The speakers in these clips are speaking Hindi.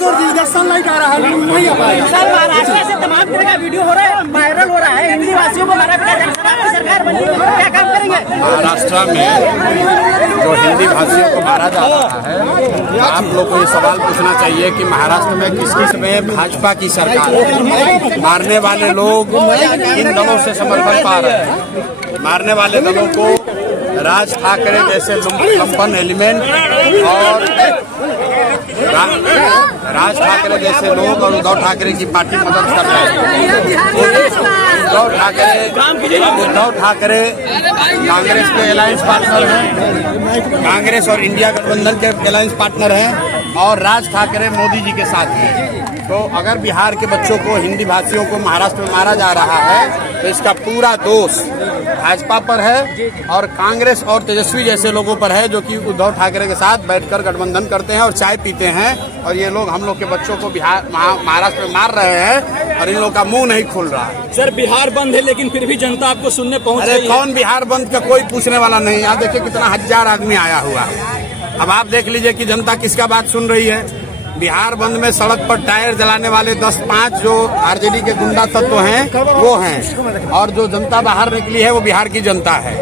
सनलाइट आ रहा है नहीं आ पाएगा। सर महाराष्ट्र से तमाम तरह का वीडियो हो रहा है, वायरल हो रहा है, हिंदी वासियों को मारा पीटा जा रहा है, सरकार बनी है, क्या काम करेंगे? महाराष्ट्र में जो हिंदी भाषियों को मारा जा रहा है, आप लोग को ये सवाल पूछना चाहिए कि महाराष्ट्र में किस किस में भाजपा की सरकार है। मारने वाले लोग इन दलों से समर्थन पा रहे हैं। मारने वाले दलों को राज ठाकरे जैसे लंपन एलिमेंट और राज ठाकरे जैसे लोग और उद्धव ठाकरे की पार्टी मदद कर रहे हैं। उद्धव ठाकरे कांग्रेस के अलायंस पार्टनर हैं, कांग्रेस और इंडिया गठबंधन के अलायंस पार्टनर हैं और राज ठाकरे मोदी जी के साथ हैं। तो अगर बिहार के बच्चों को, हिंदी भाषियों को महाराष्ट्र में मारा जा रहा है तो इसका पूरा दोष भाजपा पर है और कांग्रेस और तेजस्वी जैसे लोगों पर है, जो कि उद्धव ठाकरे के साथ बैठकर गठबंधन करते हैं और चाय पीते हैं। और ये लोग हम लोग के बच्चों को बिहार महाराष्ट्र में मार रहे हैं और इन लोगों का मुंह नहीं खुल रहा है। सर बिहार बंद है लेकिन फिर भी जनता आपको सुनने पहुंच रही है। कौन बिहार बंद का कोई पूछने वाला नहीं। यहाँ देखिए कितना हजार आदमी आया हुआ। अब आप देख लीजिए कि जनता किसका बात सुन रही है। बिहार बंद में सड़क पर टायर जलाने वाले 10-5 जो आरजेडी के गुंडा तत्व हैं वो हैं, और जो जनता बाहर निकली है वो बिहार की जनता है।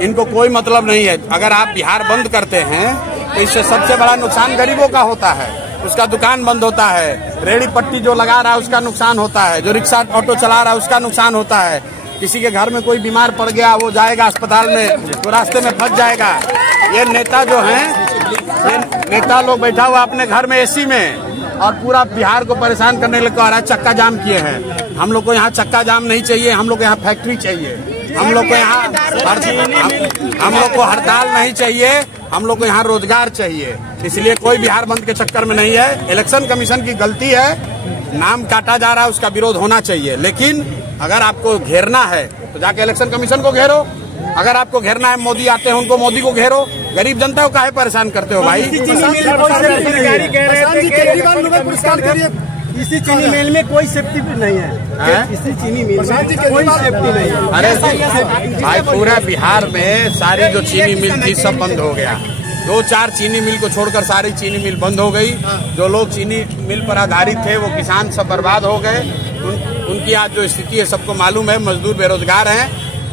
इनको कोई मतलब नहीं है। अगर आप बिहार बंद करते हैं तो इससे सबसे बड़ा नुकसान गरीबों का होता है। उसका दुकान बंद होता है, रेहड़ी पट्टी जो लगा रहा है उसका नुकसान होता है, जो रिक्शा ऑटो चला रहा है उसका नुकसान होता है। किसी के घर में कोई बीमार पड़ गया, वो जाएगा अस्पताल में तो रास्ते में फंस जाएगा। ये नेता जो हैं, ये नेता लोग बैठा हुआ अपने घर में एसी में और पूरा बिहार को परेशान करने लगे आ रहा है। चक्का जाम किए हैं। हम लोग को यहाँ चक्का जाम नहीं चाहिए, हम लोग को यहाँ फैक्ट्री चाहिए। हम लोग को यहाँ हम लोग को हड़ताल नहीं चाहिए, हम लोग को यहाँ रोजगार चाहिए। इसलिए कोई बिहार बंद के चक्कर में नहीं है। इलेक्शन कमीशन की गलती है, नाम काटा जा रहा है, उसका विरोध होना चाहिए। लेकिन अगर आपको घेरना है तो जाके इलेक्शन कमीशन को घेरो। अगर आपको घेरना है, मोदी आते हैं उनको मोदी को घेरो। गरीब जनता को काहे परेशान करते हो भाई? इसी चीनी मिल में कोई सेफ्टी नहीं है। इसी चीनी मिल में कोई सेफ्टी नहीं है। अरे भाई पूरा बिहार में सारी जो चीनी मिल थी सब बंद हो गया। 2-4 चीनी मिल को छोड़कर सारी चीनी मिल बंद हो गई। जो लोग चीनी मिल पर आधारित थे वो किसान सब बर्बाद हो गए। उनकी आज जो स्थिति है सबको मालूम है। मजदूर बेरोजगार हैं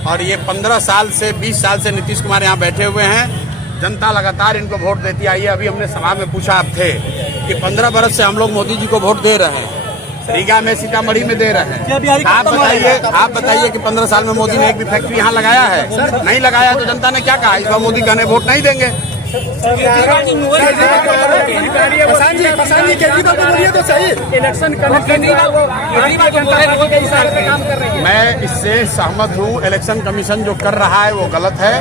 और ये 15 साल से 20 साल से नीतीश कुमार यहाँ बैठे हुए हैं। जनता लगातार इनको वोट देती आई है। अभी हमने सभा में पूछा आप थे कि 15 बरस से हम लोग मोदी जी को वोट दे रहे हैं, रीगा में, सीतामढ़ी में दे रहे हैं। आप बताइए कि 15 साल में मोदी ने एक भी फैक्ट्री यहाँ लगाया है? नहीं लगाया तो जनता ने क्या कहा? इस बार मोदी कहने वोट नहीं देंगे। मैं इससे सहमत हूँ। इलेक्शन कमीशन जो कर रहा है वो गलत है।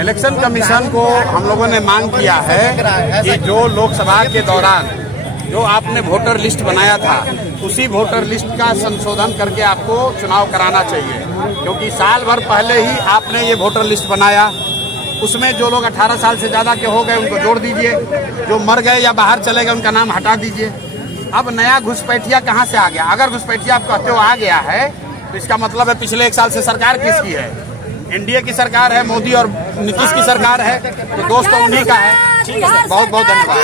इलेक्शन कमीशन को हम लोगों ने मांग किया है कि जो लोकसभा के दौरान जो आपने वोटर लिस्ट बनाया था उसी वोटर लिस्ट का संशोधन करके आपको चुनाव कराना चाहिए। क्योंकि साल भर पहले ही आपने ये वोटर लिस्ट बनाया, उसमें जो लोग 18 साल से ज्यादा के हो गए उनको जोड़ दीजिए, जो मर गए या बाहर चले गए उनका नाम हटा दीजिए। अब नया घुसपैठिया कहाँ से आ गया? अगर घुसपैठिया आप कहते हो आ गया है तो इसका मतलब है पिछले 1 साल से सरकार किसकी है? एनडीए की सरकार है, मोदी और नीतीश की सरकार है, तो दोस्त तो उन्हीं का है। बहुत बहुत धन्यवाद।